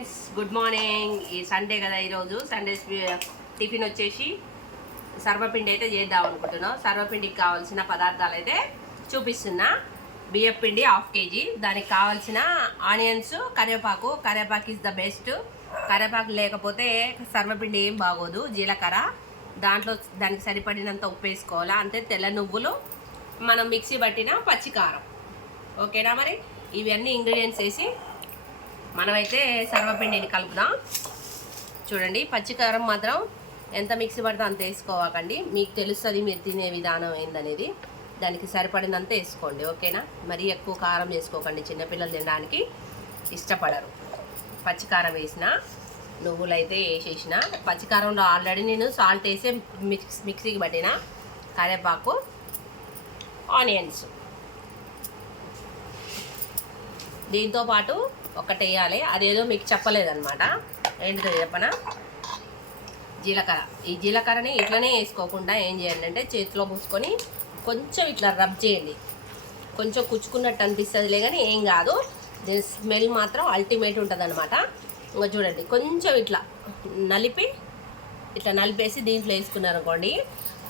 Friends good morning. ఈ Sunday కదా ఈరోజు. సండే టిఫిన్ వచ్చేసి సర్వపిండి అయితే చేద్దాం అనుకుంటున్నాం. సర్వపిండికి కావాల్సిన పదార్థాలు అయితే చూపిస్తున్నా. బియ్యం పిండి హాఫ్ కేజీ. దానికి కావాల్సిన ఆనియన్స్ కరివేపాకు. కరివేపాకు ఇస్ ద బెస్ట్ కరివేపాకు లేకపోతే సర్వపిండి ఏం బాగోదు. జీలకర్ర. దాంట్లో దానికి సరిపడినంత ఉప్పు వేసుకోవాలా. అంతే తెల్ల నువ్వులు. మనం మిక్సీ పట్టిన పచ్చికారం. ఓకేనా మరి? ఇవన్నీ ఇంగ్రీడియంట్స్ వేసి మనమైతే సర్వపిండిని కలుపుదాం. చూడండి పచ్చికారం మాత్రం ఎంత మిక్సీ పడితే అంత వేసుకోవాకండి. మీకు తెలుస్తుంది మీరు తినే విధానం ఏందనేది. దానికి సరిపడినంత వేసుకోండి ఓకేనా? మరీ ఎక్కువ కారం చేసుకోకండి చిన్నపిల్లలు తినడానికి ఇష్టపడరు. పచ్చికారం వేసిన నువ్వులు అయితే వేసేసిన. పచ్చికారంలో ఆల్రెడీ నేను సాల్ట్ వేసే మిక్స్ మిక్సీకి పట్టిన కరివేపాకు ఆనియన్స్. దీంతో పాటు ఒకటి వేయాలి అదేదో మీకు చెప్పలేదన్నమాట. ఏంటిదో చెప్పనా? జీలకర్ర. ఈ జీలకర్రని ఇట్లనే వేసుకోకుండా ఏం చేయండి అంటే చేతిలో పూసుకొని కొంచెం ఇట్లా రబ్ చేయండి. కొంచెం కుచ్చుకున్నట్టు అనిపిస్తుందిలే కానీ ఏం కాదు. దీని స్మెల్ మాత్రం అల్టిమేట్ ఉంటుంది అనమాట ఇంకా చూడండి కొంచెం ఇట్లా నలిపి ఇట్లా నలిపేసి దీంట్లో వేసుకున్నారు అనుకోండి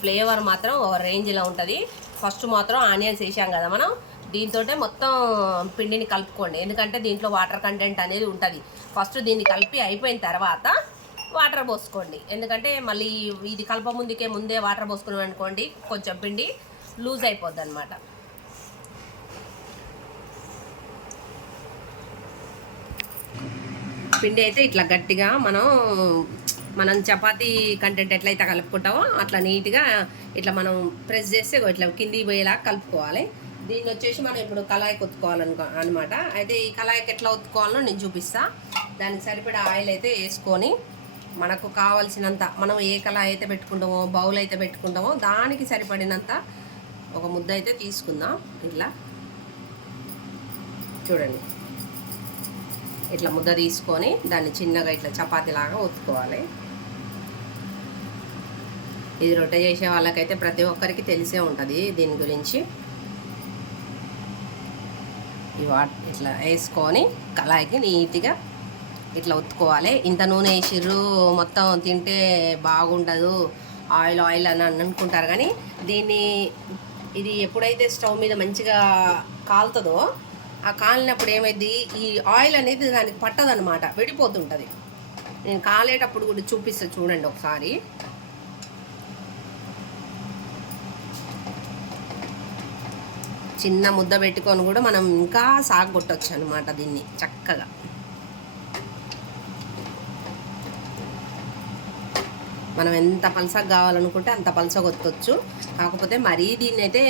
ఫ్లేవర్ మాత్రం ఒక రేంజ్లో ఉంటుంది. ఫస్ట్ మాత్రం ఆనియన్స్ వేసాం కదా మనం దీంతో మొత్తం పిండిని కలుపుకోండి. ఎందుకంటే దీంట్లో వాటర్ కంటెంట్ అనేది ఉంటుంది. ఫస్ట్ దీన్ని కలిపి అయిపోయిన తర్వాత వాటర్ పోసుకోండి. ఎందుకంటే మళ్ళీ ఇది కలప ముందుకే ముందే వాటర్ పోసుకున్నాం అనుకోండి కొంచెం పిండి లూజ్ అయిపోద్ది అనమాట పిండి అయితే ఇట్లా గట్టిగా మనం మనం చపాతీ కంటెంట్ ఎట్లయితే కలుపుకుంటామో అట్లా నీట్గా ఇట్లా మనం ప్రెస్ చేస్తే ఇట్లా కిందికి పోయేలా కలుపుకోవాలి. దీన్ని వచ్చేసి మనం ఇప్పుడు కళాయికి ఒత్తుకోవాలనుకో అనమాట అయితే ఈ కళాయికి ఎట్లా ఒత్తుకోవాలో నేను చూపిస్తా. దానికి సరిపడా ఆయిల్ అయితే వేసుకొని మనకు కావాల్సినంత మనం ఏ కళాయి అయితే పెట్టుకుంటామో బౌల్ అయితే పెట్టుకుంటామో దానికి సరిపడినంత ఒక ముద్ద అయితే తీసుకుందాం. ఇట్లా. చూడండి. ఇట్లా ముద్ద తీసుకొని దాన్ని చిన్నగా ఇట్లా చపాతీలాగా ఒత్తుకోవాలి. ఇది రొట్టె చేసే వాళ్ళకైతే ప్రతి ఒక్కరికి తెలిసే ఉంటుంది దీని గురించి. ఈ వాట్ ఇట్లా వేసుకొని కళాయికి నీట్గా ఇట్లా ఒత్తుకోవాలి ఇంత నూనె వేసిర్రు మొత్తం తింటే బాగుండదు ఆయిల్ ఆయిల్ అని అనుకుంటారు. కానీ దీన్ని ఇది ఎప్పుడైతే స్టవ్ మీద మంచిగా కాలుతుందో ఆ కాలినప్పుడు ఏమైంది ఈ ఆయిల్ అనేది దానికి పట్టదనమాట విడిపోతుంటుంది. నేను కాలేటప్పుడు కూడా చూపిస్తా చూడండి ఒకసారి. చిన్న ముద్ద పెట్టుకొని కూడా మనం ఇంకా సాగు కొట్టచ్చు అనమాట దీన్ని చక్కగా. మనం ఎంత పలసగా కావాలనుకుంటే అంత పలసగా ఒత్తొచ్చు. కాకపోతే మరీ దీన్ని అయితే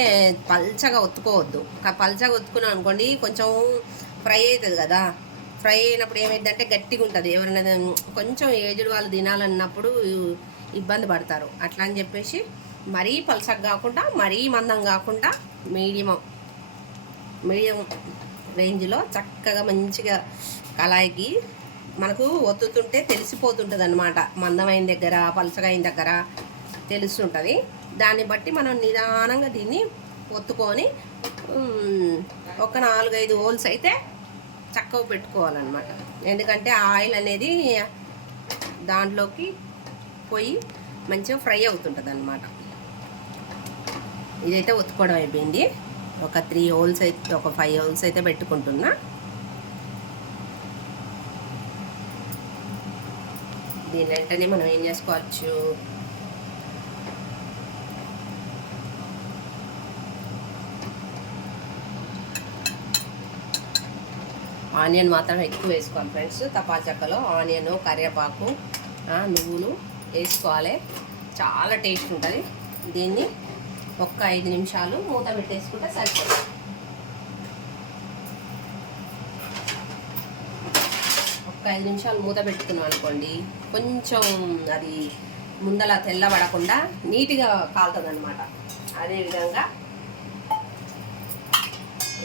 పల్చగా ఒత్తుకోవద్దు. పల్చగా ఒత్తుకున్నాం అనుకోండి కొంచెం ఫ్రై అవుతుంది కదా. ఫ్రై అయినప్పుడు ఏమైందంటే గట్టిగా ఉంటుంది ఎవరైనా కొంచెం ఏజ్డ్ వాళ్ళు తినాలన్నప్పుడు ఇబ్బంది పడతారు. అట్లా అని చెప్పేసి మరీ పలసగా కాకుండా మరీ మందం కాకుండా మీడియం మీడియం రేంజ్లో చక్కగా మంచిగా కళాయికి మనకు ఒత్తుతుంటే తెలిసిపోతుంటుంది అనమాట మందమైన దగ్గర పలసగా అయిన దగ్గర తెలుస్తుంటుంది. దాన్ని బట్టి మనం నిదానంగా దీన్ని ఒత్తుకొని ఒక నాలుగైదు హోల్స్ అయితే చక్కగా పెట్టుకోవాలన్నమాట. ఎందుకంటే ఆయిల్ అనేది దాంట్లోకి పోయి మంచిగా ఫ్రై అవుతుంటుంది అనమాట ఇదైతే ఒత్తుకోవడం అయిపోయింది. ఒక త్రీ హోల్స్ అయితే ఒక ఫైవ్ హోల్స్ అయితే పెట్టుకుంటున్నా. దీని వెంటనే మనం ఏం చేసుకోవచ్చు? ఆనియన్ మాత్రం ఎక్కువ వేసుకోవాలి ఫ్రెండ్స్. తపాచక్కలో ఆనియన్ కరివేపాకు నువ్వులు వేసుకోవాలి. చాలా టేస్ట్ ఉంటుంది. దీన్ని ఒక్క ఐదు నిమిషాలు మూత పెట్టేసుకుంటే సరిపోతుంది. ఒక్క ఐదు నిమిషాలు మూత పెట్టుకున్నాం అనుకోండి కొంచెం అది ముందల తెల్లబడకుండా నీట్గా కాలుతుంది అనమాట అదేవిధంగా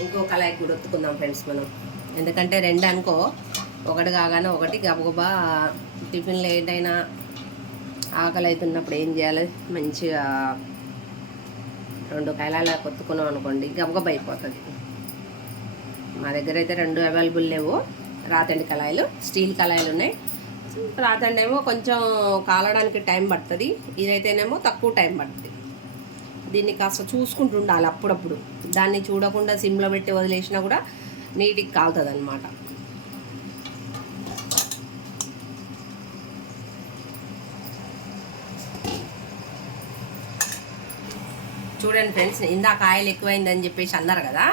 ఇంకో కళాయికి కూడా ఒత్తుకుందాం ఫ్రెండ్స్ మనం. ఎందుకంటే రెండు అనుకో ఒకటి కాగానే ఒకటి గబగబా లేట్ అయిన ఆకలి అవుతున్నప్పుడు ఏం చేయాలి? మంచిగా రెండు కాయలాల కొత్తుకున్నాం అనుకోండి గబగబైపోతుంది అయిపోతుంది మా దగ్గర అయితే రెండు అవైలబుల్ లేవు. రాతండి కళాయిలు స్టీల్ కళాయిలు ఉన్నాయి. రాతండి ఏమో కొంచెం కాలడానికి టైం పడుతుంది ఇదైతేనేమో తక్కువ టైం పడుతుంది. దీన్ని కాస్త చూసుకుంటుండాలి అప్పుడప్పుడు. దాన్ని చూడకుండా సిమ్లో పెట్టి వదిలేసినా కూడా నీటికి కాలుతుంది అనమాట చూడండి ఫ్రెండ్స్ ఇందాక ఆయిల్ ఎక్కువైందని చెప్పేసి అన్నారు కదా.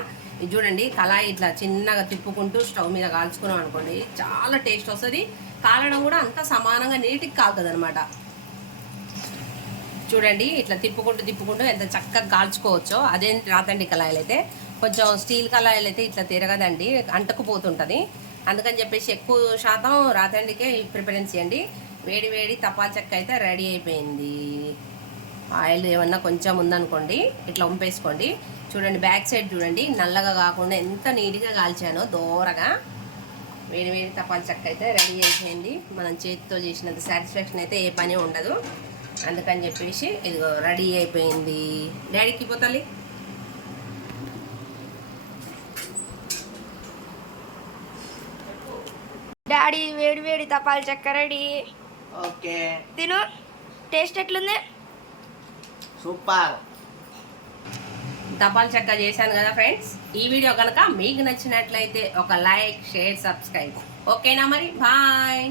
ఇది చూడండి కళాయి ఇట్లా చిన్నగా తిప్పుకుంటూ స్టవ్ మీద కాల్చుకున్నాం అనుకోండి చాలా టేస్ట్ వస్తుంది. కాలడం కూడా అంత సమానంగా నీటికి కాలుతుంది అనమాట చూడండి ఇట్లా తిప్పుకుంటూ తిప్పుకుంటూ ఎంత చక్కగా కాల్చుకోవచ్చో అదేంటి రాతండి కళాయిలు అయితే. కొంచెం స్టీల్ కళాయిలు అయితే ఇట్లా తిరగదండి అంటకుపోతుంటుంది. అందుకని చెప్పేసి ఎక్కువ శాతం రాతండికే ప్రిఫరెన్స్ ఇవ్వండి వేడి వేడి తపాచక్క చెక్క అయితే రెడీ అయిపోయింది. ఆయిల్ ఏమన్నా కొంచెం ఉందనుకోండి ఇట్లా వంపేసుకోండి చూడండి బ్యాక్ సైడ్ చూడండి నల్లగా కాకుండా ఎంత నీట్గా కాల్చానో దూరగా. వేడి వేడి తపాల్ చెక్క అయితే రెడీ అయిపోయింది మనం చేతితో చేసినంత సాటిస్ఫాక్షన్ అయితే ఏ పని ఉండదు. అందుకని చెప్పేసి ఇదిగో రెడీ అయిపోయింది. డాడీకి పోతాలి డాడీ వేడి వేడి తపాలు చెక్క రెడీ. ఓకే. తిను. టేస్ట్ ఎట్లుంది? సూపర్. తపాల్ చెక్క చేశాను కదా ఫ్రెండ్స్? ఈ వీడియో కనుక మీకు నచ్చినట్లయితే ఒక లైక్ షేర్ సబ్స్క్రైబ్. ఓకేనా మరి? బాయ్.